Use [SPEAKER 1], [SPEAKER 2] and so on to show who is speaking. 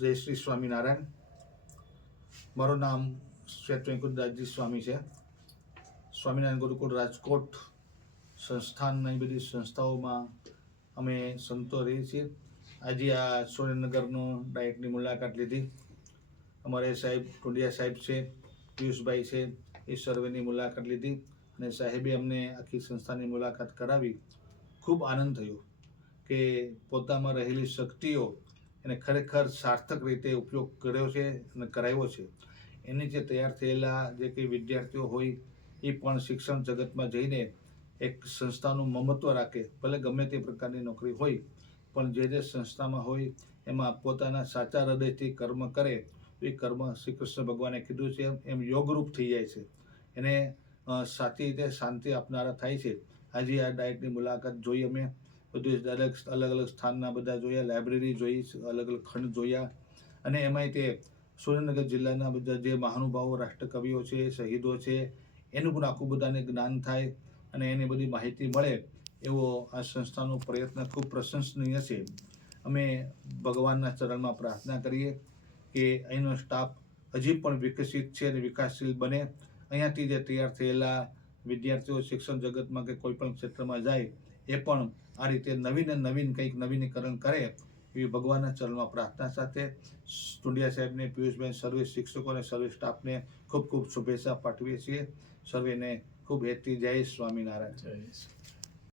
[SPEAKER 1] જય શ્રી સ્વામિનારાયણ. મારું નામ શ્વેત વેંકુદાસજી સ્વામી છે. સ્વામિનારાયણ ગુરુકુળ રાજકોટ સંસ્થાનની બધી સંસ્થાઓમાં અમે સંતો રહીએ છીએ. આજે આ સુરેન્દ્રનગરનો ડાયટની મુલાકાત લીધી. અમારે સાહેબ ટુંડિયા સાહેબ છે, પિયુષભાઈ છે, એ સર્વેની મુલાકાત લીધી અને સાહેબે અમને આખી સંસ્થાની મુલાકાત કરાવી. ખૂબ આનંદ થયો કે પોતામાં રહેલી શક્તિઓ એને ખરેખર સાર્થક રીતે ઉપયોગ કર્યો છે અને કરાવ્યો છે. એની જે તૈયાર થયેલા જે કંઈ વિદ્યાર્થીઓ હોય, એ પણ શિક્ષણ જગતમાં જઈને એક સંસ્થાનું મમત્વ રાખે. ભલે ગમે તે પ્રકારની નોકરી હોય, પણ જે જે સંસ્થામાં હોય, એમાં પોતાના સાચા હૃદયથી કર્મ કરે, એ કર્મ શ્રી કૃષ્ણ ભગવાને કીધું છે. એમ યોગરૂપ થઈ જાય છે. એને સાચી રીતે શાંતિ આપનારા થાય છે. આજે આ ડાયટની મુલાકાત જોઈ અમે. બધું અલગ અલગ અલગ સ્થાનના બધા જોયા, લાઇબ્રેરી જોઈ અલગ અલગ ખંડ જોયા. અને એમાંય તે સુરેન્દ્રનગર જિલ્લાના બધા જે મહાનુભાવો, રાષ્ટ્રકવિઓ છે, શહીદો છે, એનું પણ આખું બધાને જ્ઞાન થાય અને એની બધી માહિતી મળે એવો આ સંસ્થાનો પ્રયત્ન ખૂબ પ્રશંસનીય છે. અમે ભગવાનના ચરણમાં પ્રાર્થના કરીએ કે અહીંનો સ્ટાફ હજી પણ વિકસિત છે અને વિકાસશીલ બને. અહીંયાથી જે તૈયાર થયેલા વિદ્યાર્થીઓ શિક્ષણ જગતમાં કે કોઈ પણ ક્ષેત્રમાં જાય એ પણ આ રીતે નવીને નવીન કંઈક નવીનીકરણ કરે એવી ભગવાનના ચરણમાં પ્રાર્થના સાથે સ્ટુડિયા સાહેબને, પિયુષભાઈ, સર્વે શિક્ષકો અને સર્વે સ્ટાફને ખૂબ ખૂબ શુભેચ્છા પાઠવીએ છીએ. સર્વેને ખૂબ હેતી જય સ્વામિનારાયણ.